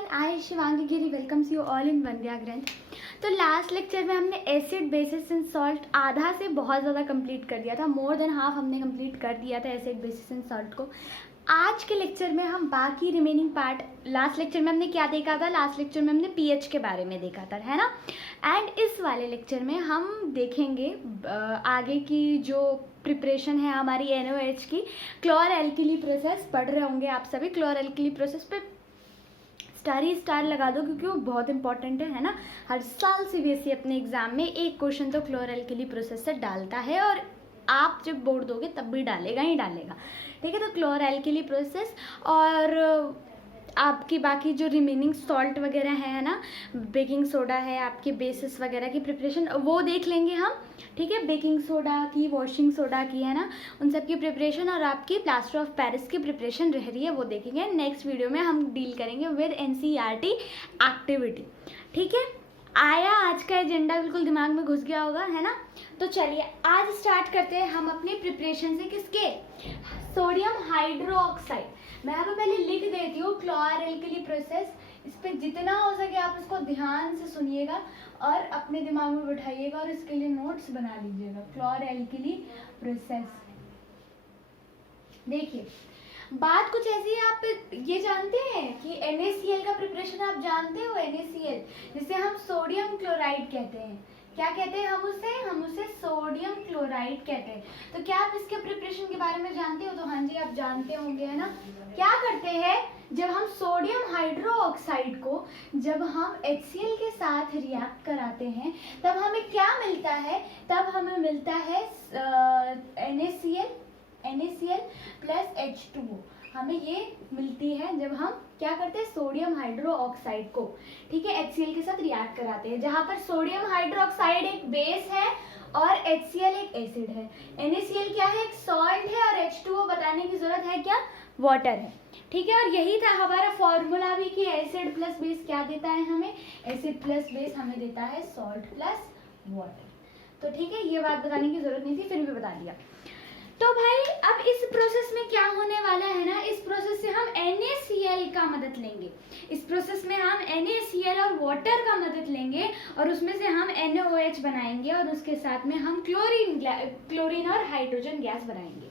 Everyone, I Shivangi Giri welcomes you all in Vandya Granth. तो last lecture में हमने एसिड बेसिस एंड सॉल्ट आधा से बहुत ज़्यादा कंप्लीट कर दिया था, मोर देन हाफ हमने कंप्लीट कर दिया था एसिड बेसिस एंड सॉल्ट को। आज के लेक्चर में हम बाकी रिमेनिंग पार्ट, लास्ट लेक्चर में हमने क्या देखा था, लास्ट लेक्चर में हमने पीएच के बारे में देखा था, है ना। एंड इस वाले लेक्चर में हम देखेंगे आगे की जो प्रिपरेशन है हमारी NaOH की। क्लोर एल्किली प्रोसेस पढ़ रहे होंगे आप सभी। क्लोर एल्किली प्रोसेस पे स्टार लगा दो क्योंकि वो बहुत इंपॉर्टेंट है ना। हर साल CBSE अपने एग्जाम में एक क्वेश्चन तो क्लोर एल्किली प्रोसेस से डालता है और आप जब बोर्ड दोगे तब भी डालेगा ही डालेगा, ठीक है। तो क्लोर एल्किली प्रोसेस और आपकी बाकी जो रिमेनिंग सॉल्ट वगैरह है ना, बेकिंग सोडा है, आपके बेसिस वगैरह की प्रिपरेशन वो देख लेंगे हम, ठीक है। बेकिंग सोडा की, वॉशिंग सोडा की, है ना, उन सब की प्रिपरेशन और आपकी प्लास्टर ऑफ पेरिस की प्रिपरेशन रह रही है, वो देखेंगे। नेक्स्ट वीडियो में हम डील करेंगे विद NCERT एक्टिविटी, ठीक है। आया आज का एजेंडा, बिल्कुल दिमाग में घुस गया होगा, है ना। तो चलिए आज स्टार्ट करते हैं हम अपनी प्रिपरेशन से। किसके? Sodium hydroxide. मैं आपको पहले लिख देती हूँ क्लोर एल्किली प्रोसेस। इस पर जितना हो सके आप इसको ध्यान से सुनिएगा और अपने दिमाग में बिठाइएगा और इसके लिए नोट्स बना लीजिएगा। क्लोर एल्किली प्रोसेस, देखिए बात कुछ ऐसी है। आप ये जानते हैं कि NaCl का प्रिपरेशन आप जानते हो? NaCl जिसे हम सोडियम क्लोराइड कहते हैं। क्या कहते हैं हम उसे सोडियम क्लोराइड कहते हैं। तो क्या आप इसके प्रिपरेशन के बारे में जानते हो? तो हाँ जी, आप जानते होंगे, है ना। क्या करते हैं, जब हम सोडियम हाइड्रोक्साइड को जब हम HCl के साथ रिएक्ट कराते हैं तब हमें क्या मिलता है? तब हमें मिलता है NaCl प्लस H2O। हमें ये मिलती है जब हम क्या करते हैं, सोडियम हाइड्रोक्साइड को, ठीक है, HCl के साथ रिएक्ट कराते हैं। जहाँ पर सोडियम हाइड्रोक्साइड एक बेस है और HCl एक एसिड है। NaCl क्या है? एक सॉल्ट है और H2O बताने की जरूरत है क्या? वाटर है, ठीक है। और यही था हमारा फॉर्मूला भी कि एसिड प्लस बेस क्या देता है हमें? एसिड प्लस बेस हमें देता है सॉल्ट प्लस वाटर। तो ठीक है, ये बात बताने की जरूरत नहीं थी, फिर भी बता दिया। तो भाई अब इस प्रोसेस में क्या होने वाला है ना, इस प्रोसेस से हम NaCl का मदद लेंगे। इस प्रोसेस में हम NaCl और वाटर का मदद लेंगे और उसमें से हम NaOH बनाएंगे और उसके साथ में हम क्लोरीन और हाइड्रोजन गैस बनाएंगे,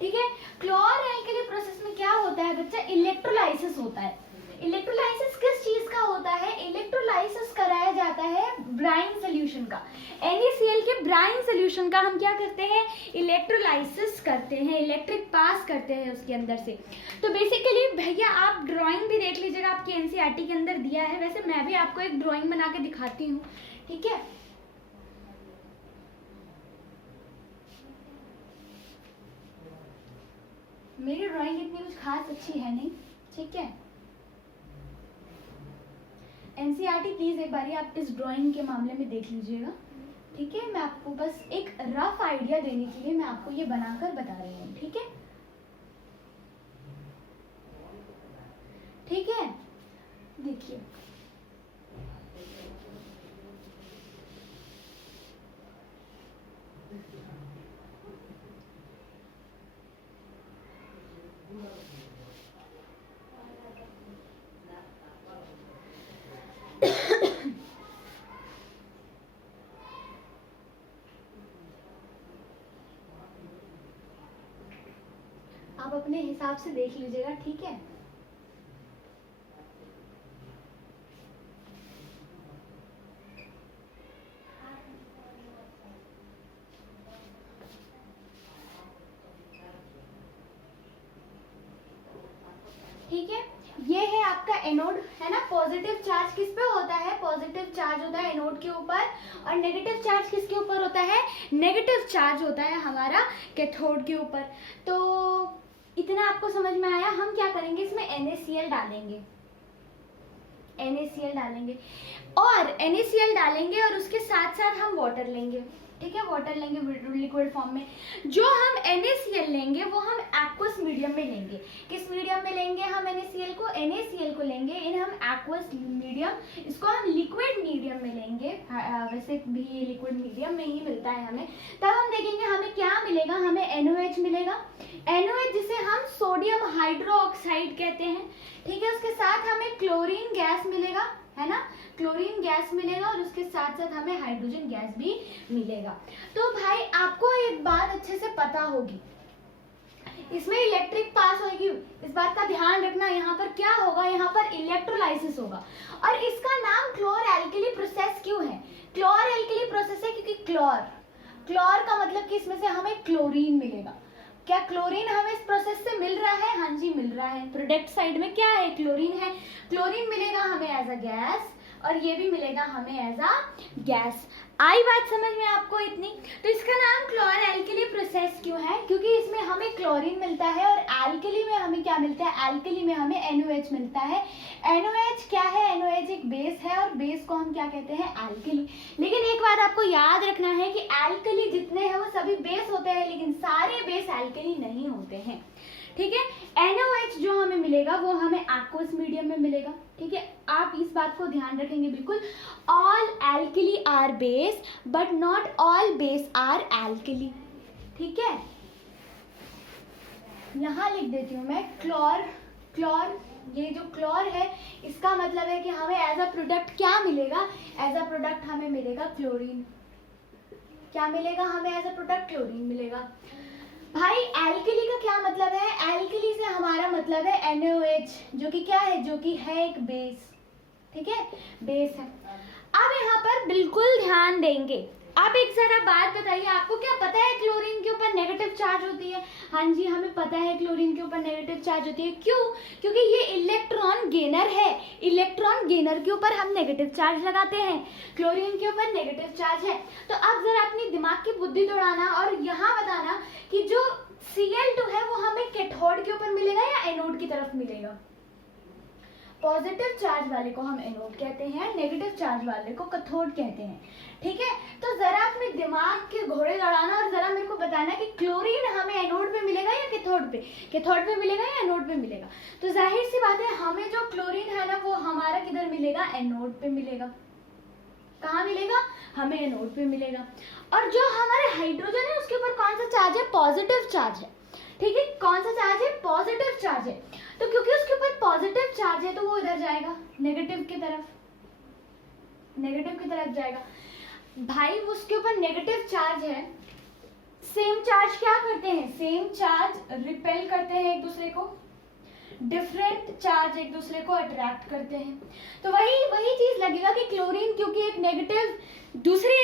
ठीक है। क्लोर एल्किली प्रोसेस में क्या होता है बच्चा? इलेक्ट्रोलाइसिस होता है। इलेक्ट्रोलाइसिस किस चीज का होता है? इलेक्ट्रोलाइसिस कराया जाता है ब्राइन सोल्यूशन का। NaCl के ब्राइन सोल्यूशन का हम क्या करते हैं? इलेक्ट्रोलाइसिस करते हैं, इलेक्ट्रिक पास करते हैं उसके अंदर से। तो बेसिकली भैया आप ड्राइंग भी देख लीजिएगा, आपकी NCERT के अंदर दिया है। वैसे मैं भी आपको एक ड्राइंग बना के दिखाती हूँ, ठीक है। मेरी ड्राइंग इतनी कुछ खास अच्छी है नहीं, ठीक है। NCERT प्लीज एक बारी आप इस ड्राइंग के मामले में देख लीजिएगा, ठीक है। मैं आपको बस एक रफ आइडिया देने के लिए मैं आपको ये बनाकर बता रही हूँ, ठीक है, ठीक है। देखिए आप अपने हिसाब से देख लीजिएगा, ठीक है। ठीक है, ये है आपका एनोड, है ना। पॉजिटिव चार्ज किस पे होता है? पॉजिटिव चार्ज होता है एनोड के ऊपर और नेगेटिव चार्ज किसके ऊपर होता है? नेगेटिव चार्ज होता है हमारा कैथोड के ऊपर। तो इतना आपको समझ में आया। हम क्या करेंगे, इसमें NaCl डालेंगे, NaCl डालेंगे और NaCl डालेंगे और उसके साथ साथ हम वाटर लेंगे, ठीक है। वाटर लेंगे लिक्विड फॉर्म में। जो हम NaCl लेंगे वो हम एक्वस मीडियम में लेंगे। किस मीडियम में लेंगे हम NaCl को? NaCl को लेंगे इन हम एक्वस मीडियम, इसको हम लिक्विड मीडियम में लेंगे। वैसे भी ये लिक्विड मीडियम में ही मिलता है हमें। तब हम देखेंगे हमें क्या मिलेगा, हमें NaOH मिलेगा। NaOH जिसे हम सोडियम हाइड्रोक्साइड कहते हैं, ठीक है। उसके साथ हमें क्लोरीन गैस है ना, क्लोरीन गैस मिलेगा और उसके साथ साथ हमें हाइड्रोजन गैस भी मिलेगा। तो भाई आपको एक बात अच्छे से पता होगी, इसमें इलेक्ट्रिक पास होगी, इस बात का ध्यान रखना। यहाँ पर क्या होगा, यहाँ पर इलेक्ट्रोलाइसिस होगा। और इसका नाम क्लोर एल्कली प्रोसेस क्यों है? क्लोर एल्कली प्रोसेस है क्योंकि क्लोर का मतलब कि इसमें से हमें क्लोरीन मिलेगा। क्या क्लोरीन हमें इस प्रोसेस से मिल रहा है? हाँ जी मिल रहा है। प्रोडक्ट साइड में क्या है? क्लोरीन है। क्लोरीन मिलेगा हमें एज अ गैस और ये भी मिलेगा हमें एज अ गैस। आई बात समझ में आपको इतनी? तो इसका नाम क्लोर एल्कली प्रोसेस क्यों है? क्योंकि इसमें हमें क्लोरीन मिलता है और एल्कली में हमें क्या मिलता है? एल्कली में हमें NOH मिलता है। NOH क्या है? NOH एक बेस है और बेस को हम क्या कहते हैं? एल्कली। लेकिन एक बात आपको याद रखना है कि एल्कली जितने हैं वो सभी बेस होते हैं, लेकिन सारे बेस एल्कली नहीं होते हैं, ठीक है। NOH जो हमें मिलेगा वो हमें एक्वस मीडियम में मिलेगा, ठीक है। आप इस बात को ध्यान रखेंगे बिल्कुल। All alkali are base but not all base are alkali, ठीक है। यहाँ लिख देती हूँ मैं क्लोर, ये जो क्लोर है इसका मतलब है कि हमें एज अ प्रोडक्ट क्या मिलेगा? एज अ प्रोडक्ट हमें मिलेगा क्लोरीन। क्या मिलेगा हमें एज अ प्रोडक्ट? क्लोरीन मिलेगा। भाई एल्कली का क्या मतलब है? एल्कली से हमारा मतलब है NOH, जो कि क्या है? जो कि है एक बेस, ठीक है, बेस है। अब यहाँ पर बिल्कुल ध्यान देंगे। आप एक जरा बात बताइए, आपको क्या पता है क्लोरीन के ऊपर नेगेटिव चार्ज होती है? हाँ जी हमें पता है क्लोरीन के ऊपर नेगेटिव चार्ज होती है। क्यों? क्योंकि ये इलेक्ट्रॉन गेनर है। इलेक्ट्रॉन गेनर के ऊपर हम नेगेटिव चार्ज लगाते हैं, क्लोरीन के ऊपर नेगेटिव चार्ज है। तो अब जरा अपनी दिमाग की बुद्धि दौड़ाना और यहाँ बताना कि जो Cl2 है वो हमें कैथोड के ऊपर मिलेगा या एनोड की तरफ मिलेगा? पॉजिटिव चार्ज वाले को हम एनोड कहते हैं, नेगेटिव चार्ज वाले को कैथोड कहते हैं, ठीक है। तो जरा अपने दिमाग के घोड़े दौड़ाना और जरा मेरे को बताना कि क्लोरीन हमें एनोड पे मिलेगा या कैथोड पे मिलेगा या एनोड पे मिलेगा? तो जाहिर सी बात है हमें जो क्लोरीन है ना वो हमारा किधर मिलेगा? एनोड पे मिलेगा। कहाँ मिलेगा? हमें एनोड पे मिलेगा। और जो हमारे हाइड्रोजन है उसके ऊपर कौन सा चार्ज है? पॉजिटिव चार्ज है, ठीक है। कौन सा चार्ज है? पॉजिटिव चार्ज है। तो क्योंकि उसके ऊपर पॉजिटिव चार्ज है तो वो इधर जाएगा नेगेटिव की तरफ जाएगा। भाई उसके ऊपर नेगेटिव चार्ज है, सेम चार्ज क्या करते हैं? सेम चार्ज रिपेल करते हैं एक दूसरे को, डिफरेंट चार्ज एक दूसरे को अट्रैक्ट करते हैं। तो वही चीज लगेगा कि क्लोरीन क्योंकि एक नेगेटिव दूसरे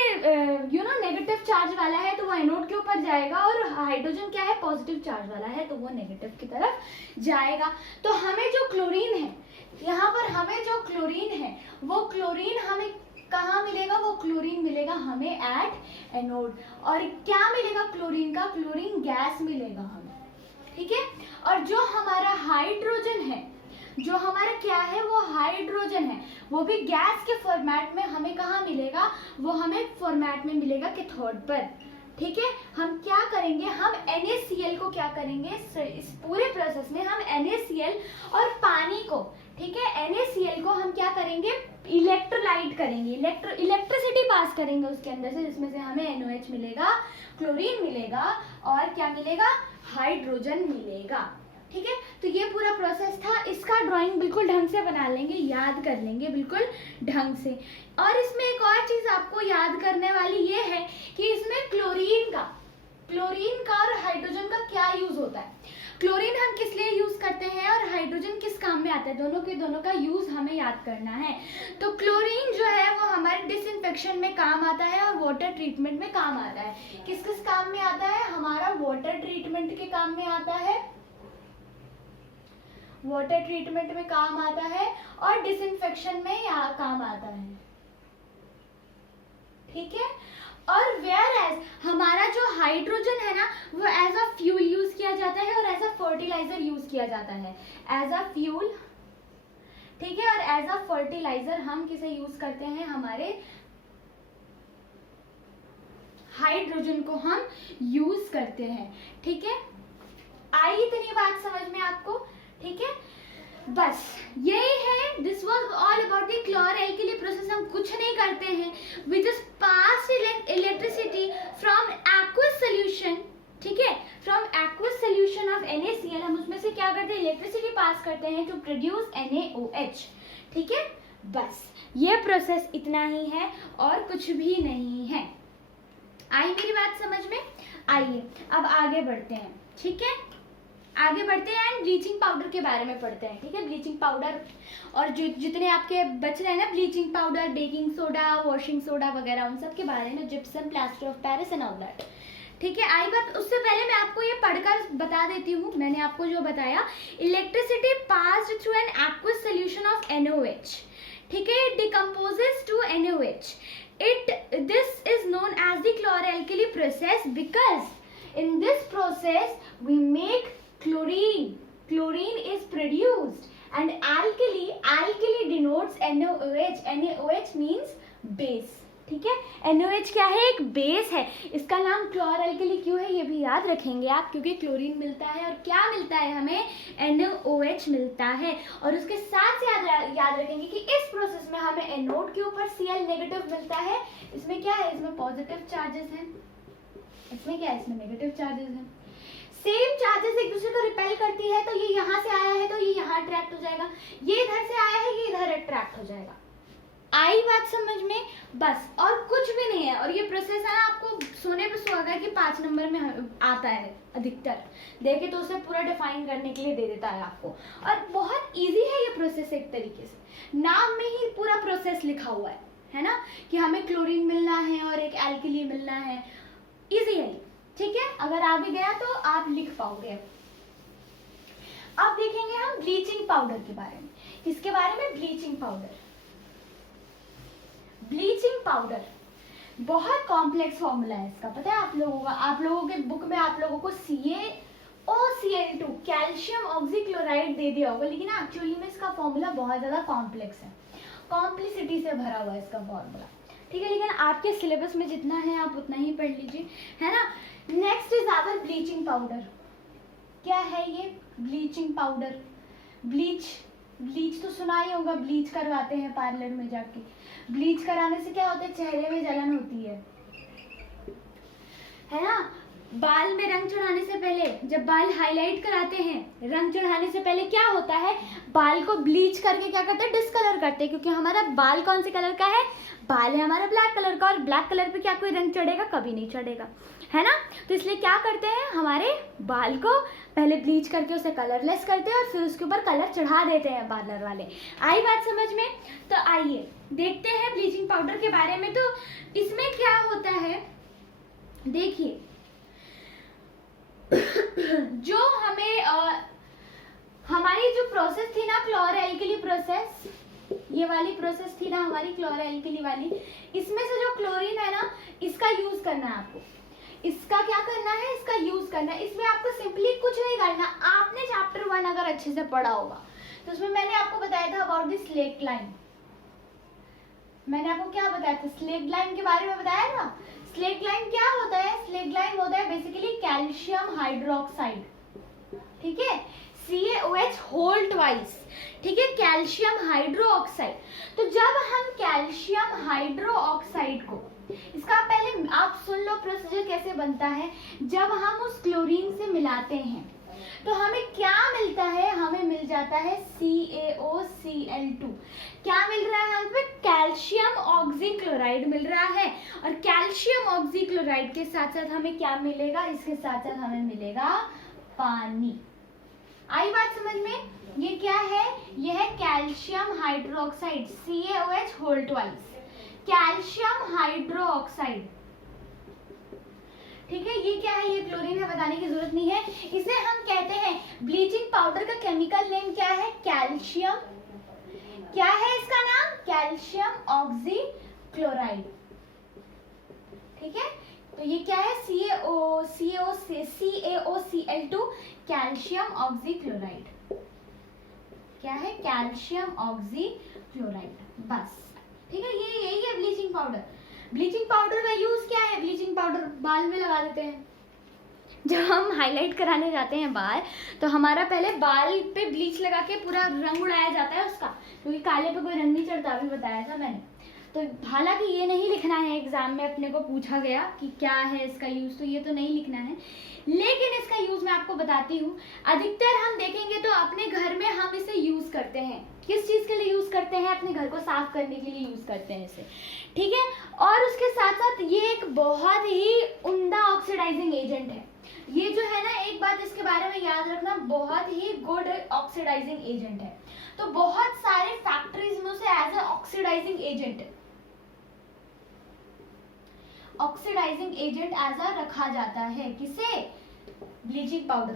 नेगेटिव चार्ज वाला है तो वो एनोड के ऊपर जाएगा और हाइड्रोजन क्या है? पॉजिटिव चार्ज वाला है तो वो नेगेटिव की तरफ जाएगा। तो हमें जो क्लोरीन है, यहाँ पर हमें जो क्लोरीन है वो क्लोरीन हमें कहाँ मिलेगा? वो क्लोरीन मिलेगा हमें एट एनोड। और क्या मिलेगा क्लोरीन का? क्लोरीन गैस मिलेगा हमें, ठीक है। और जो हमारा हाइड्रोजन है, जो हमारा क्या है? वो हाइड्रोजन है, वो भी गैस के फॉर्मेट में हमें कहाँ मिलेगा? वो हमें फॉर्मेट में मिलेगा कैथोड पर, ठीक है। हम क्या करेंगे? हम NaCl को क्या करेंगे? इस पूरे प्रोसेस में हम NaCl और पानी को, ठीक है, NaCl को हम क्या करेंगे? इलेक्ट्रोलाइट करेंगे, इलेक्ट्रिसिटी पास करेंगे उसके अंदर से, जिसमें से हमें NOH मिलेगा, क्लोरीन मिलेगा और क्या मिलेगा? हाइड्रोजन मिलेगा, ठीक है। तो ये पूरा प्रोसेस था। इसका ड्राइंग बिल्कुल ढंग से बना लेंगे, याद कर लेंगे बिल्कुल ढंग से। और इसमें एक और चीज आपको याद करने वाली ये है कि इसमें क्लोरीन का और हाइड्रोजन का क्या यूज होता है। क्लोरीन हम किस लिए यूज करते हैं और हाइड्रोजन किस काम में आता है? दोनों का यूज हमें याद करना है। तो क्लोरीन जो है वो हमारे डिसइंफेक्शन में काम आता है और वाटर ट्रीटमेंट में काम आता है। किस किस काम में आता है? हमारा वाटर ट्रीटमेंट के काम में आता है, वाटर ट्रीटमेंट में काम आता है और डिसइंफेक्शन में काम आता है, ठीक है। और वेयर एज हमारा जो हाइड्रोजन है ना वो एज अ फ्यूल यूज किया जाता है और एज अ फर्टिलाइजर यूज किया जाता है, एज अ फ्यूल, ठीक है। और एज अ फर्टिलाइजर हम किसे यूज करते हैं? हमारे हाइड्रोजन को हम यूज करते हैं, ठीक है। आई इतनी बात समझ में आपको? ठीक है, बस यही है। This was all about the chlor alkali process. हम कुछ नहीं करते हैं, we just pass electricity from aqueous solution, ठीक है, from aqueous solution of NaCl। हम उसमें से क्या करते हैं? इलेक्ट्रिसिटी पास करते हैं टू प्रोड्यूस NaOH, ठीक है। बस ये प्रोसेस इतना ही है और कुछ भी नहीं है। आई मेरी बात समझ में? आइए अब आगे बढ़ते हैं, ठीक है, आगे बढ़ते हैं एंड ब्लीचिंग पाउडर के बारे में पढ़ते हैं, ठीक है। ब्लीचिंग पाउडर और जो जितने आपके बच रहे हैं ना, bleaching powder, baking soda, washing soda वगैरह, उन सब के बारे में, gypsum, plaster of Paris and all that, ठीक है। आई बात, उससे पहले मैं आपको ये पढ़कर बता देती हूँ, मैंने आपको जो बताया, electricity passed through an aqueous solution of NaOH, ठीक है, it decomposes to NaOH. This is known as the chloralkali process because in this process we make chlorine. Chlorine is produced and alkali denotes NaOH. NaOH means base, ठीक है। NaOH क्या है? एक base है। इसका नाम क्लोरअल्कली क्यों है ये भी याद रखेंगे आप, क्योंकि क्लोरीन मिलता है और क्या मिलता है हमें? NaOH मिलता है। और उसके साथ याद रखेंगे कि इस प्रोसेस में हमें एनोड के ऊपर Cl नेगेटिव मिलता है। इसमें क्या है? इसमें पॉजिटिव चार्जेस हैं, इसमें क्या है? इसमें नेगेटिव चार्जेस हैं। सेम चार्जेस एक दूसरे को रिपेल करती है, तो ये यहाँ से आया है तो ये यहाँ अट्रैक्ट हो जाएगा, ये इधर से आया है ये इधर अट्रैक्ट हो जाएगा। आई बात समझ में? बस और कुछ भी नहीं है। और ये प्रोसेस है ना, आपको सोने पे सुहागा कि 5 नंबर में आता है अधिकतर, देखे तो उसे पूरा डिफाइन करने के लिए दे देता है आपको। और बहुत इजी है ये प्रोसेस, एक तरीके से नाम में ही पूरा प्रोसेस लिखा हुआ है ना, कि हमें क्लोरीन मिलना है और एक एल्कली मिलना है। इजी है, ठीक है। अगर आ भी गया तो आप लिख पाओगे। अब देखेंगे हम ब्लीचिंग पाउडर के बारे में। किसके बारे में? Bleaching powder. ब्लीचिंग पाउडर बहुत कॉम्प्लेक्स फॉर्मूला है इसका, पता है आप लोगों का? आप लोगों के बुक में आप लोगों को CaOCl2 कैल्शियम ऑक्सीक्लोराइड दे दिया होगा, लेकिन एक्चुअली में इसका फॉर्मूला बहुत ज्यादा कॉम्प्लेक्स है, कॉम्प्लिसिटी से भरा हुआ है इसका फॉर्मूला, ठीक है। लेकिन आपके सिलेबस में जितना है आप उतना ही पढ़ लीजिए, है ना। Next is our bleaching powder. क्या है ये ब्लीचिंग पाउडर? ब्लीच तो सुना ही होगा, ब्लीच करवाते हैं पार्लर में जाके। ब्लीच कराने से क्या होता है? चेहरे में जलन होती है ना। बाल में रंग चढ़ाने से पहले, जब बाल हाईलाइट कराते हैं, रंग चढ़ाने से पहले क्या होता है? बाल को ब्लीच करके क्या करते हैं? डिस्कलर करते हैं, क्योंकि हमारा बाल कौन से कलर का है? बाल है हमारा ब्लैक कलर का, और ब्लैक कलर पे क्या कोई रंग चढ़ेगा? कभी नहीं चढ़ेगा, है ना। तो इसलिए क्या करते हैं, हमारे बाल को पहले ब्लीच करके उसे कलरलेस करते हैं और फिर उसके ऊपर कलर चढ़ा देते हैं पार्लर वाले। आई बात समझ में? तो आइए देखते हैं ब्लीचिंग पाउडर के बारे में। तो इसमें क्या होता है, देखिए जो हमें हमारी जो प्रोसेस थी ना, क्लोरअल्कली प्रोसेस, ये वाली प्रोसेस थी ना हमारी क्लोरअल्कली वाली, इसमें से जो क्लोरीन है ना, इसका यूज करना है आपको। इसका क्या करना है? इसका यूज करना है। इसमें आपको सिंपली कुछ नहीं करना। आपने चैप्टर 1 अगर अच्छे से पढ़ा होगा तो उसमें मैंने आपको बताया था अबाउट द स्लेक्ट लाइन। मैंने आपको क्या बताया था? स्लेक्ट लाइन के बारे में बताया था। स्लेक्ट लाइन क्या होता है? स्लेक्ट लाइन होता है बेसिकली कैल्शियम हाइड्रोक्साइड, ठीक है, CaOH होल ट्वाइस, ठीक है, कैल्शियम हाइड्रोक्साइड। तो जब हम कैल्शियम हाइड्रोक्साइड को, इसका पहले आप सुन लो प्रोसीजर कैसे बनता है। जब हम उस क्लोरीन से मिलाते हैं तो हमें क्या मिलता है? हमें मिल जाता है CaOCl2। क्या मिल रहा है हमें? कैल्शियम ऑक्सीक्लोराइड मिल रहा है। और कैल्शियम ऑक्सीक्लोराइड के साथ साथ हमें क्या मिलेगा? इसके साथ साथ हमें मिलेगा पानी। आई बात समझ में? ये क्या है? ये है calcium hydroxide, CaOH whole twice, calcium hydroxide, ठीक है। ये क्या है? ये क्लोरीन है, बताने की जरूरत नहीं है। इसे हम कहते हैं, ब्लीचिंग पाउडर का केमिकल नेम क्या है? कैल्शियम, क्या है इसका नाम? कैल्शियम ऑक्सीक्लोराइड, ठीक है। तो ये क्या है? CaOCl2 कैल्शियम ऑक्सीक्लोराइड, क्या है? कैल्शियम ऑक्सीक्लोराइड, बस, ठीक है। ये यही है ब्लीचिंग पाउडर। ब्लीचिंग पाउडर का यूज क्या है? ब्लीचिंग पाउडर बाल में लगा देते हैं। जब हम हाईलाइट कराने जाते हैं बाल, तो हमारा पहले बाल पे ब्लीच लगा के पूरा रंग उड़ाया जाता है उसका, क्योंकि काले पे कोई रंग नहीं चढ़ता, अभी बताया था मैंने। तो हालांकि ये नहीं लिखना है, एग्जाम में अपने को पूछा गया कि क्या है इसका यूज़, तो ये तो नहीं लिखना है, लेकिन इसका यूज़ मैं आपको बताती हूँ। अधिकतर हम देखेंगे तो अपने घर में हम इसे यूज़ करते हैं। किस चीज़ के लिए यूज़ करते हैं? अपने घर को साफ करने के लिए यूज़ करते हैं इसे, ठीक है। और उसके साथ साथ ये एक बहुत ही उम्दा ऑक्सीडाइजिंग एजेंट है। ये जो है ना, एक बात इसके बारे में याद रखना, बहुत ही गुड ऑक्सीडाइजिंग एजेंट है। तो बहुत सारे फैक्ट्रीज में उसे as a oxidizing agent as a रखा जाता है। किसे? ब्लीचिंग पाउडर,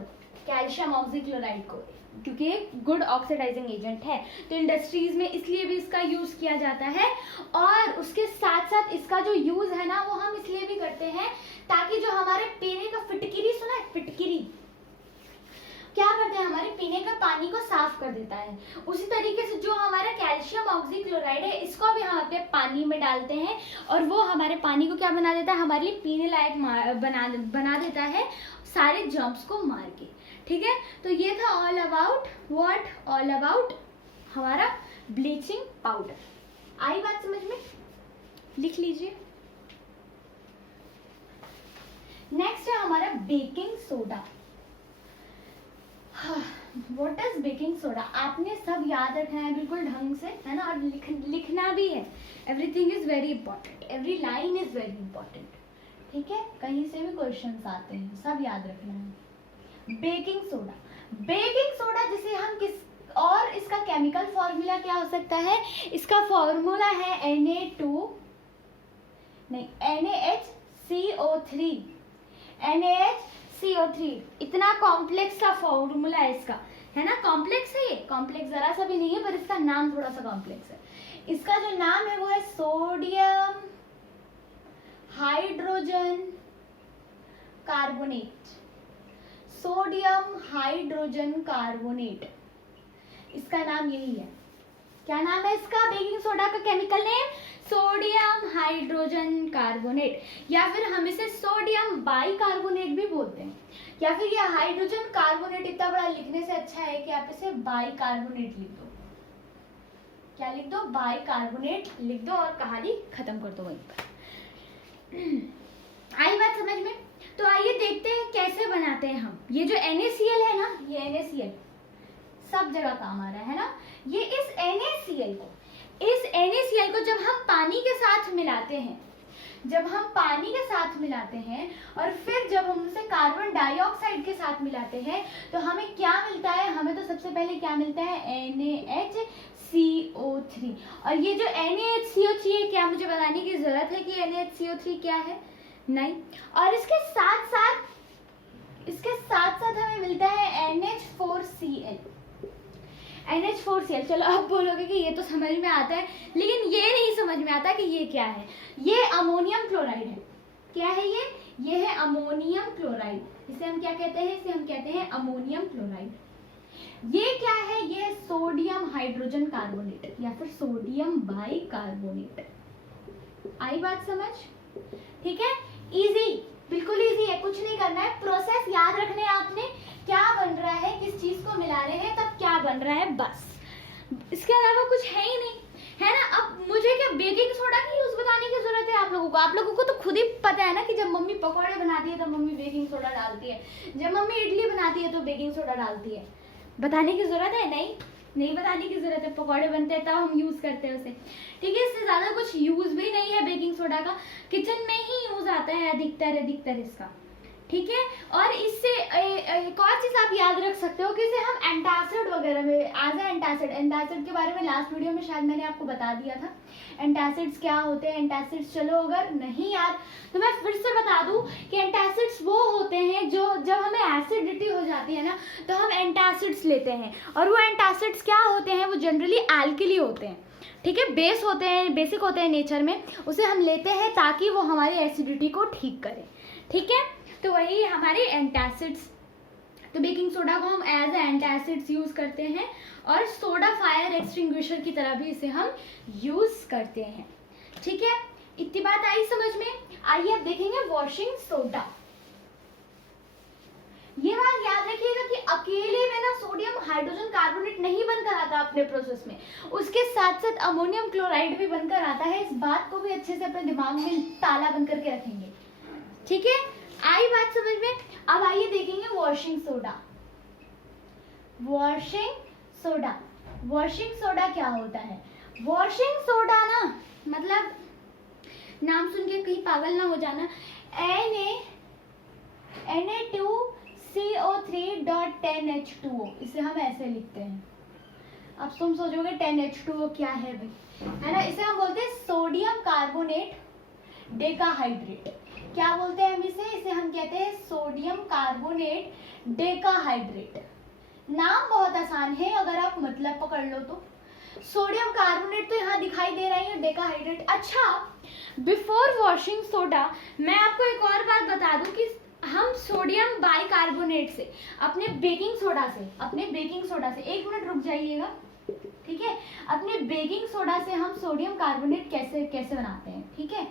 कैल्शियम ऑक्सीक्लोराइड को, क्योंकि एक गुड ऑक्सीडाइजिंग एजेंट है। तो इंडस्ट्रीज में इसलिए भी इसका यूज किया जाता है। और उसके साथ साथ इसका जो यूज है ना, वो हम इसलिए भी करते हैं ताकि जो हमारे पीने का फिटकिरी, सुना है फिटकिरी, क्या करते हैं, हमारे पीने का पानी को साफ कर देता है। उसी तरीके से जो हमारा कैल्शियम ऑक्सीक्लोराइड है, इसको भी हम अपने पानी में डालते हैं और वो हमारे पानी को क्या बना देता है, हमारे लिए पीने लायक बना देता है, सारे जर्म्स को मार के, ठीक है। तो ये था all about what, all about हमारा ब्लीचिंग पाउडर। आई बात समझ में? लिख लीजिए। नेक्स्ट है हमारा baking soda. What is baking soda? आपने सब याद रखना है बिल्कुल ढंग से, है ना, और लिखना भी है। Everything is very important, every line is very important, ठीक है। कहीं से भी क्वेश्चंस आते हैं, सब याद रखना है। बेकिंग सोडा, बेकिंग सोडा जिसे हम किस, और इसका केमिकल फॉर्मूला क्या हो सकता है? इसका फॉर्मूला है NaHCO3, NaHCO3। इतना कॉम्प्लेक्स सा फॉर्मूला है इसका, है ना, कॉम्प्लेक्स है ये, कॉम्प्लेक्स जरा सा भी नहीं है, पर इसका नाम थोड़ा सा कॉम्प्लेक्स है। इसका जो नाम है वो है sodium hydrogen carbonate, sodium hydrogen carbonate, इसका नाम यही है। क्या नाम है इसका? बेकिंग सोडा का chemical name sodium hydrogen carbonate, या फिर हम इसे सोडियम बाइकार्बोनेट भी बोलते हैं, या फिर ये हाइड्रोजन कार्बोनेट इतना बड़ा लिखने से अच्छा है कि आप इसे बाइकार्बोनेट लिख दो। क्या लिख दो? बाइकार्बोनेट लिख दो और कहानी खत्म कर दो वहीं पर। आई बात समझ में? तो आइए देखते हैं कैसे बनाते हैं हम। ये जो NaCl है ना, ये NaCl सब जगह काम आ रहा है ना। ये इस NaCl को जब हम पानी के साथ मिलाते हैं, और फिर जब हम उसे कार्बन डाइऑक्साइड के साथ मिलाते हैं, तो हमें क्या मिलता है? हमें तो सबसे पहले क्या मिलता है? NaHCO3। और ये जो NaHCO3 है, क्या मुझे बताने की जरूरत है कि NaHCO3 क्या है? नहीं। और इसके साथ साथ हमें मिलता है NH4Cl। चलो अब बोलोगे कि ये तो समझ में आता है, लेकिन ये नहीं समझ में आता कि ये क्या है। ये अमोनियम क्लोराइड है। क्या है ये? ये है अमोनियम क्लोराइड। इसे हम क्या कहते हैं? इसे हम कहते हैं अमोनियम क्लोराइड। ये क्या है? ये है सोडियम हाइड्रोजन कार्बोनेट या फिर सोडियम बाइकार्बोनेट। आई बात समझ? ठीक है, इजी, बिल्कुल इजी है, कुछ नहीं करना है, प्रोसेस याद रखने आपने, क्या बन रहा है, किस चीज को मिला रहे हैं, तब क्या बन रहा है, बस इसके अलावा कुछ है ही नहीं, है ना। अब मुझे क्या बेकिंग सोडा की यूज बताने की जरूरत है आप लोगों को तो खुद ही पता है ना कि जब मम्मी पकौड़े बनाती है तो मम्मी बेकिंग सोडा डालती है, जब मम्मी इडली बनाती है तो बेकिंग सोडा डालती है। बताने की जरूरत है? नहीं बताने की जरूरत है। पकौड़े बनते हैं तब हम यूज करते हैं उसे, ठीक है। इससे ज्यादा कुछ यूज भी नहीं है बेकिंग सोडा का, किचन में ही यूज आता है अधिकतर इसका, ठीक है। और इससे एक और चीज आप याद रख सकते हो कि इसे हम एंटासिड वगैरह में एज ए एंटासिड के बारे में लास्ट वीडियो में शायद मैंने आपको बता दिया था, एंटासिड्स क्या होते हैं। एंटासिड्स चलो अगर नहीं याद तो मैं फिर से बता दूं कि एंटासिड्स वो होते हैं जो जब हमें एसिडिटी हो जाती है ना तो हम एंटासिड्स लेते हैं, और वो एंटासिड्स क्या होते हैं? वो जनरली एल्कली होते हैं, ठीक है, बेसिक होते हैं नेचर में, उसे हम लेते हैं ताकि वो हमारी एसिडिटी को ठीक करे, ठीक है। तो वही हमारे एंटासिड्स, तो बेकिंग सोडा को हम एज ए एंटासिड्स यूज करते हैं, और सोडा फायर एक्सटिंग्विशर की तरह भी इसे हम यूज करते हैं, ठीक है। इतनी बात आई समझ में? आइए अब देखेंगे वॉशिंग सोडा। ये बात याद रखिएगा कि अकेले में ना सोडियम हाइड्रोजन कार्बोनेट नहीं बनकर आता अपने प्रोसेस में, उसके साथ साथ अमोनियम क्लोराइड भी बनकर आता है। इस बात को भी अच्छे से अपने दिमाग में ताला बंद करके रखेंगे, ठीक है। आई बात समझ में। अब आइए देखेंगे washing soda. Washing soda, washing soda क्या होता है? वॉशिंग सोडा ना मतलब नाम सुन के कहीं पागल ना हो जाना, Na2CO3.10H2O, इसे हम ऐसे लिखते हैं। अब तुम सोचोगे 10H2O क्या है भाई, है ना। इसे हम बोलते हैं सोडियम कार्बोनेट डेकाहाइड्रेट। क्या बोलते हैं हम इसे हम कहते हैं सोडियम कार्बोनेट डेकाहाइड्रेट। नाम बहुत आसान है, अगर आप मतलब पकड़ लो तो। सोडियम कार्बोनेट तो यहाँ दिखाई दे रही है, डेकाहाइड्रेट। अच्छा, बिफोर वॉशिंग सोडा मैं आपको एक और बात बता दूं कि हम सोडियम बाइकार्बोनेट से अपने बेकिंग सोडा से 1 मिनट रुक जाइएगा, ठीक है। अपने बेकिंग सोडा से हम सोडियम कार्बोनेट कैसे बनाते हैं, ठीक है।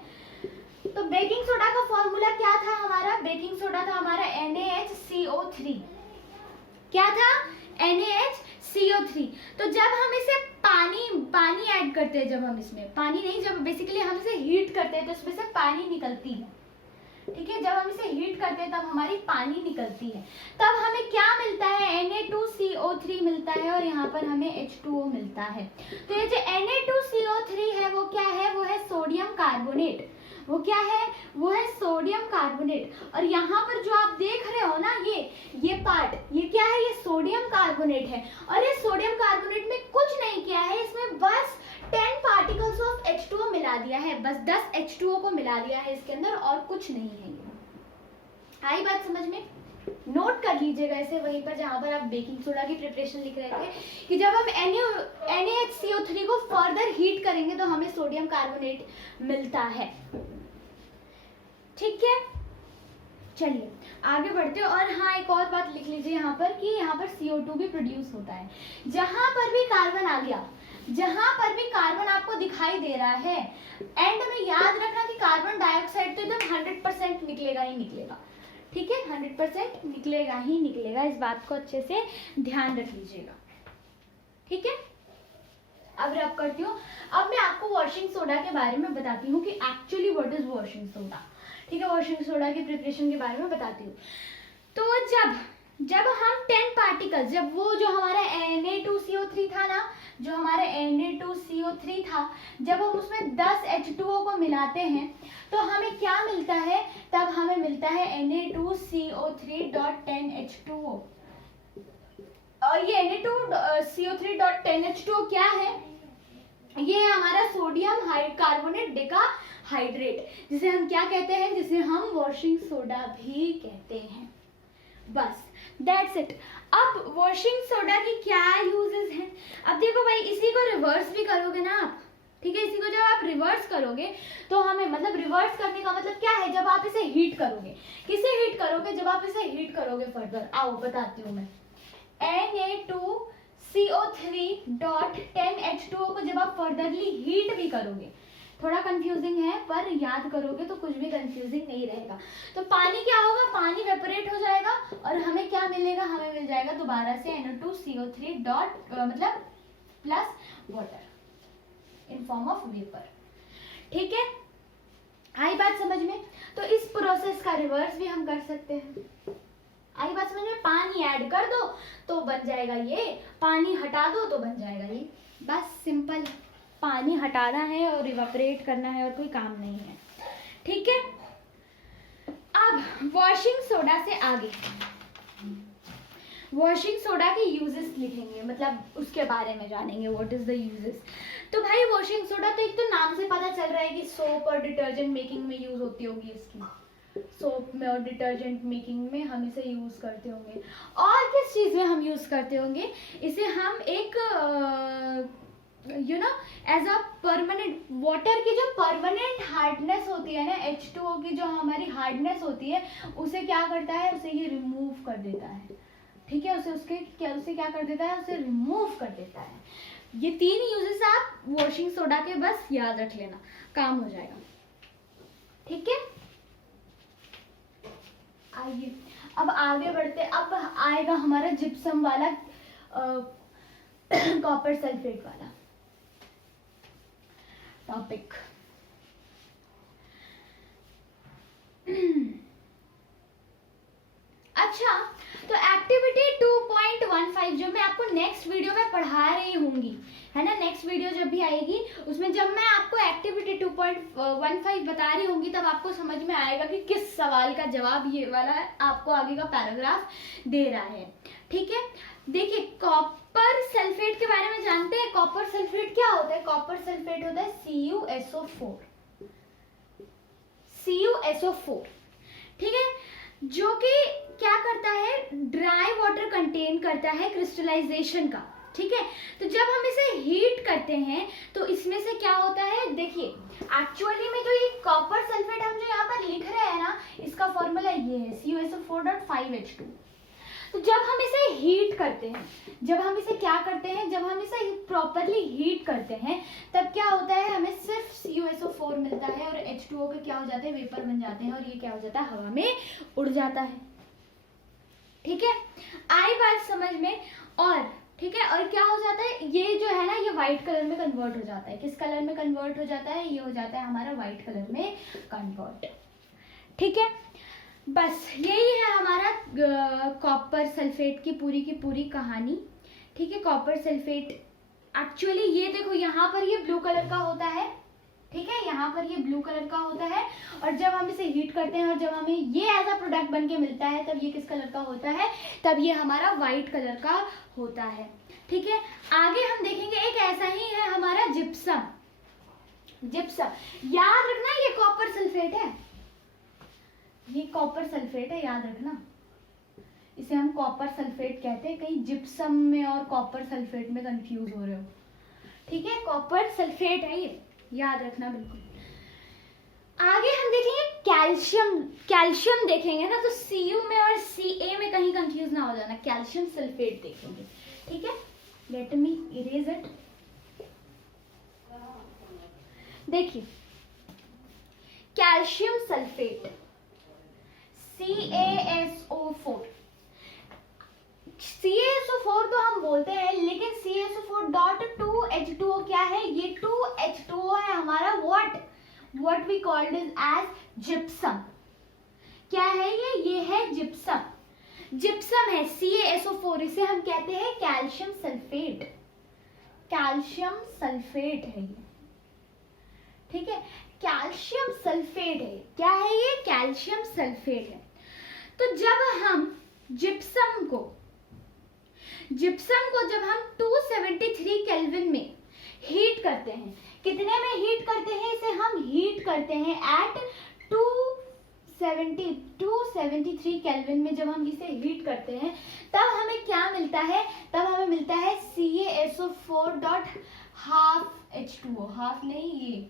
तो बेकिंग सोडा का फॉर्मूला क्या था हमारा? बेकिंग सोडा था हमारा NaHCO3। क्या था? NaHCO3। तो जब हम इसे पानी ऐड करते हैं, जब हम इसमें पानी नहीं, जब बेसिकली हम इसे हीट करते हैं तो इसमें से पानी निकलती है, ठीक है। जब हम इसे हीट करते हैं तब हमारी पानी निकलती है, तब हमें क्या मिलता है? Na2CO3 मिलता है और यहाँ पर हमें H2O मिलता है। तो ये जो Na2CO3 है वो क्या है? वो है सोडियम कार्बोनेट। वो क्या है? वो है सोडियम कार्बोनेट। और यहाँ पर जो आप देख रहे हो ना, ये पार्ट, ये क्या है? ये सोडियम कार्बोनेट है। और ये सोडियम कार्बोनेट में कुछ नहीं किया है, इसमें बस 10 पार्टिकल्स ऑफ H2O मिला दिया है, बस 10 H2O को मिला दिया है इसके अंदर, और कुछ नहीं है। आई बात समझ में? नोट कर लीजिएगा इसे वहीं पर जहां पर आप बेकिंग सोडा की प्रिपरेशन लिख रहे थे, कि जब हम NaHCO3 को फर्दर हीट करेंगे तो हमें सोडियम कार्बोनेट मिलता है, ठीक है। चलिए आगे बढ़ते हैं। और हाँ, एक और बात लिख लीजिए यहाँ पर कि यहाँ पर CO2 भी प्रोड्यूस होता है। जहां पर भी कार्बन आ गया, जहां पर भी कार्बन आपको दिखाई दे रहा है, एंड में याद रखना कि कार्बन डाइऑक्साइड तो एकदम 100% निकलेगा ही निकलेगा, ठीक है। 100% निकलेगा ही निकलेगा, इस बात को अच्छे से ध्यान रख लीजिएगा, ठीक है। अब रब करती हूँ। अब मैं आपको वॉशिंग सोडा के बारे में बताती हूँ कि actually what is washing soda, ठीक है। वॉशिंग सोडा की प्रिपरेशन के बारे में बताती हूँ। तो जब हम 10 पार्टिकल, जब वो जो हमारा Na2CO3 था ना, जो हमारा Na2CO3 था, जब हम उसमें 10 H2O को मिलाते हैं तो हमें क्या मिलता है? तब हमें मिलता है Na2CO3.10H2O। और ये Na2CO3.10H2O क्या है? ये हमारा सोडियम कार्बोनेट डेकाहाइड्रेट, जिसे हम क्या कहते हैं? जिसे हम वॉशिंग सोडा भी कहते हैं। बस दैट्स इट। अब वॉशिंग सोडा की क्या यूजेस हैं? अब देखो भाई, इसी को रिवर्स भी करोगे ना आप, ठीक है। इसी को जब आप रिवर्स करोगे तो हमें, मतलब रिवर्स करने का मतलब क्या है? जब आप इसे हीट करोगे, किसे हीट करोगे? जब आप इसे हीट करोगे फर्दर, आओ बताती हूँ मैं। Na2CO3.10H2O को जब आप फर्दरली हीट भी करोगे, थोड़ा कंफ्यूजिंग है पर याद करोगे तो कुछ भी कंफ्यूजिंग नहीं रहेगा। तो पानी क्या होगा? पानी वेपोरेट हो जाएगा और हमें क्या मिलेगा? हमें मिल जाएगा दोबारा से Na2CO3 मतलब plus water in form of vapour, ठीक है। आई बात समझ में? तो इस प्रोसेस का रिवर्स भी हम कर सकते हैं। आई बात समझ में? पानी ऐड कर दो तो बन जाएगा ये, पानी हटा दो तो बन जाएगा ये, बस सिंपल। पानी हटाना है और इवापोरेट करना है और कोई काम नहीं है, ठीक है। अब वॉशिंग सोडा से आगे वॉशिंग सोडा के यूजेस लिखेंगे, मतलब उसके बारे में जानेंगे व्हाट इज द यूजेस। तो भाई वॉशिंग सोडा तो एक तो नाम से पता चल रहा है कि सोप और डिटर्जेंट मेकिंग में यूज होती होगी इसकी, सोप में और डिटर्जेंट मेकिंग में हम इसे यूज करते होंगे। और किस चीज में हम यूज करते होंगे इसे? हम एक एज अ परमानेंट, वाटर की जो परमानेंट हार्डनेस होती है ना, H2O की जो हमारी हार्डनेस होती है, उसे क्या करता है? उसे ये रिमूव कर देता है, ठीक है। उसे क्या कर देता है? उसे रिमूव कर देता है। ये 3 यूजेस आप वॉशिंग सोडा के बस याद रख लेना, काम हो जाएगा, ठीक है। आइए अब आगे बढ़ते, अब आएगा हमारा जिप्सम वाला कॉपर सल्फेट वाला टॉपिक। अच्छा, तो एक्टिविटी 2.15 जो मैं आपको नेक्स्ट वीडियो में पढ़ा रही होंगी, है ना, नेक्स्ट वीडियो जब भी आएगी उसमें जब मैं आपको एक्टिविटी 2.15 बता रही होंगी तब आपको समझ में आएगा कि किस सवाल का जवाब ये वाला आपको आगे का पैराग्राफ दे रहा है। ठीक है, देखिए कॉपर सल्फेट के बारे में जानते हैं। कॉपर सल्फेट क्या होता है? कॉपर सल्फेट होता है CuSO4, ठीक है, जो कि क्या करता है, ड्राई वाटर कंटेन करता है क्रिस्टलाइजेशन का। ठीक है, तो जब हम इसे हीट करते हैं तो इसमें से क्या होता है, देखिए एक्चुअली में जो ये कॉपर सल्फेट हम जो यहाँ पर लिख रहे हैं ना, इसका फॉर्मूला ये है CuSO4.5H2। तो जब हम इसे हीट करते हैं, जब हम इसे क्या करते हैं, जब हम इसे प्रॉपरली हीट करते हैं तब क्या होता है, हमें सिर्फ CuSO4 मिलता है और H2O के क्या हो जाते हैं, वेपर बन जाते हैं और ये क्या हो जाता है, हवा में उड़ जाता है। ठीक है, आई बात समझ में। और ठीक है, और क्या हो जाता है, ये जो है ना ये व्हाइट कलर में कन्वर्ट हो जाता है। किस कलर में कन्वर्ट हो जाता है? ये हो जाता है हमारा व्हाइट कलर में कन्वर्ट। ठीक है, बस यही है हमारा कॉपर सल्फेट की पूरी कहानी। ठीक है, कॉपर सल्फेट एक्चुअली ये देखो यहाँ पर ये ब्लू कलर का होता है। ठीक है, यहाँ पर ये ब्लू कलर का होता है और जब हम इसे हीट करते हैं और जब हमें ये एज अ प्रोडक्ट बन के मिलता है तब ये किस कलर का होता है, तब ये हमारा व्हाइट कलर का होता है। ठीक है, आगे हम देखेंगे एक ऐसा ही है हमारा जिप्सम। याद रखना ये कॉपर सल्फेट है, ये कॉपर सल्फेट है, याद रखना इसे हम कॉपर सल्फेट कहते हैं। कहीं जिप्सम में और कॉपर सल्फेट में कंफ्यूज हो रहे हो। ठीक है, कॉपर सल्फेट है ये, याद रखना बिल्कुल। आगे हम देखेंगे कैल्शियम देखेंगे ना, तो Cu में और Ca में कहीं कंफ्यूज ना हो जाना, कैल्शियम सल्फेट देखेंगे। ठीक है, लेट मी इरेज इट। देखिए कैल्शियम सल्फेट CaSO4 तो हम बोलते हैं, लेकिन CaSO4.2H2O क्या है, ये 2H2O है हमारा what we called as gypsum। क्या है ये है जिप्सम है CaSO4, इसे हम कहते हैं कैल्शियम सल्फेट है ये। ठीक है, कैल्शियम सल्फेट है, क्या है ये, कैल्शियम सल्फेट है। तो जब हम जिप्सम को जब हम 273 केल्विन में हीट करते हैं, कितने में हीट करते हैं इसे, हम हीट करते हैं एट 273 केल्विन में। जब हम इसे हीट करते हैं तब हमें क्या मिलता है, तब हमें मिलता है CaSO4.12H2O, हाफ नहीं ये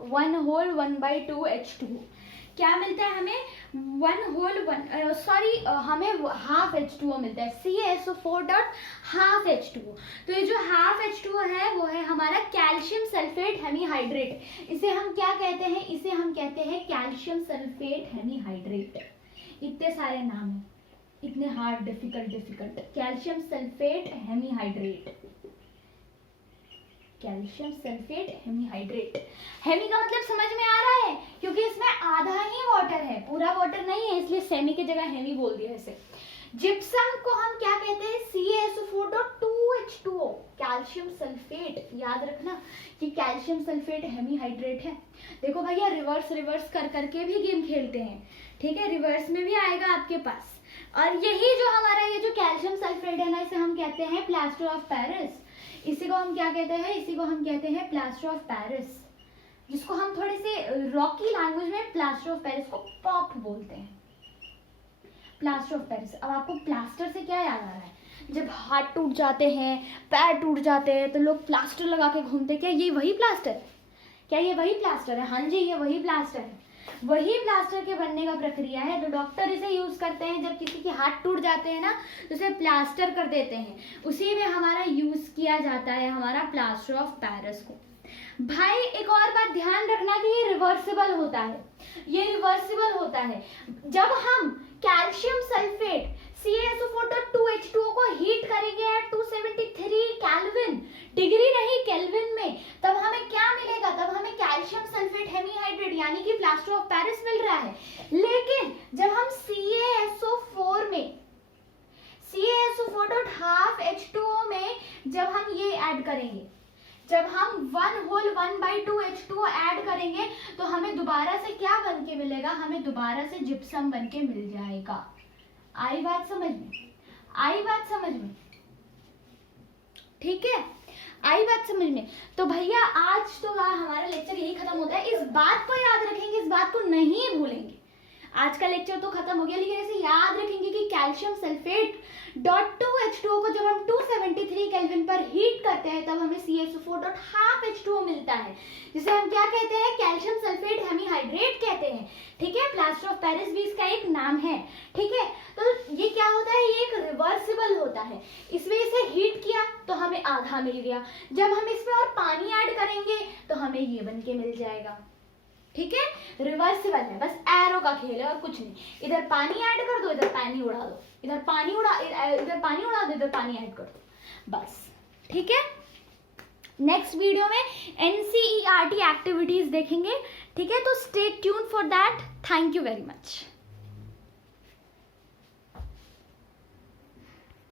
1/2H2O। क्या मिलता है हमें, हमें हाफ H2O मिलता है, CaSO4.12H2O। तो ये जो हाफ H2O है वो है हमारा कैल्शियम सल्फेट हेमीहाइड्रेट। इसे हम क्या कहते हैं, इसे हम कहते हैं कैल्शियम सल्फेट हेमीहाइड्रेट। इतने सारे नाम हैं, इतने hard difficult. Calcium sulphate hemihydrate, calcium sulphate hemihydrate. Hemi का मतलब समझ में आ रहा है, क्योंकि इसमें आधा ही वाटर है, पूरा वाटर नहीं है, इसलिए सेमी की जगह हेमी बोल दिया इसे। जिप्सम को हम क्या कहते हैं, CaSO4.2H2O, कैल्शियम सल्फेट। याद रखना कि कैल्शियम सल्फेट हेमीहाइड्रेट है। देखो भैया रिवर्स कर करके भी गेम खेलते हैं। ठीक है, रिवर्स में भी आएगा आपके पास। और यही जो हमारा ये जो कैल्शियम सल्फेट है ना, इसे हम कहते हैं प्लास्टर ऑफ पेरिस। इसी को हम क्या कहते हैं, इसी को हम कहते हैं प्लास्टर ऑफ पेरिस, जिसको हम थोड़े से रॉकी लैंग्वेज में प्लास्टर ऑफ पेरिस को पॉप बोलते हैं। Plaster of Paris. अब आपको प्लास्टर से क्या याद आ रहा है, जब हाथ टूट जाते हैं, पैर टूट जाते हैं तो लोग प्लास्टर लगा के घूमते, क्या ये वही प्लास्टर है? हाँ जी, ये वही प्लास्टर है। वही प्लास्टर के बनने का प्रक्रिया है। तो डॉक्टर इसे यूज करते हैं जब किसी के हाथ टूट जाते हैं ना, तो उसे प्लास्टर कर देते हैं। उसी में हमारा यूज किया जाता है हमारा प्लास्टर ऑफ पेरिस को। भाई एक और बात ध्यान रखना कि ये रिवर्सिबल होता है, जब हम कैल्शियम सल्फेट CaSO4.2H2O को हीट करेंगे एट 273 केल्विन, डिग्री नहीं केल्विन में, तब हमें क्या मिलेगा, तब हमें कैल्शियम सल्फेट हेमीहाइड्रेट यानी कि प्लास्टर ऑफ पेरिस मिल रहा है। लेकिन जब हम CaSO4 में CaSO4.12H2O में जब हम ये ऐड करेंगे, जब हम 1/2H2O ऐड करेंगे तो हमें दोबारा से क्या बन के मिलेगा, हमें दोबारा से जिप्सम बन के मिल जाएगा। आई बात समझ में, आई बात समझ में, ठीक है, आई बात समझ में। तो भैया आज तो हमारा लेक्चर यही खत्म होता है। इस बात को याद रखेंगे, इस बात को नहीं भूलेंगे। आज का लेक्चर तो खत्म हो गया, लेकिन ऐसे याद रखेंगे कि कैल्शियम सल्फेट .2H2O को जब हम 273 केल्विन पर हीट करते हैं तब हमें CaSO4.12H2O मिलता है, जिसे हम क्या कहते हैं, कैल्शियम सल्फेट हेमीहाइड्रेट कहते हैं। ठीक है, प्लास्टर ऑफ पेरिस भी इसका एक नाम है। ठीक है, तो ये क्या होता है, ये एक रिवर्सिबल होता है। इसमें इसे हीट किया तो हमें आधा मिल गया, जब हम इसमें और पानी ऐड करेंगे तो हमें ये बन के मिल जाएगा। ठीक है, रिवर्सिबल है, बस एरो का खेल है और कुछ नहीं। इधर पानी ऐड कर दो, इधर पानी उड़ा दो, इधर पानी उड़ा दो, इधर पानी ऐड कर दो, बस। ठीक है, नेक्स्ट वीडियो में NCERT एक्टिविटीज देखेंगे। ठीक है, तो stay tune for that. Thank you very much.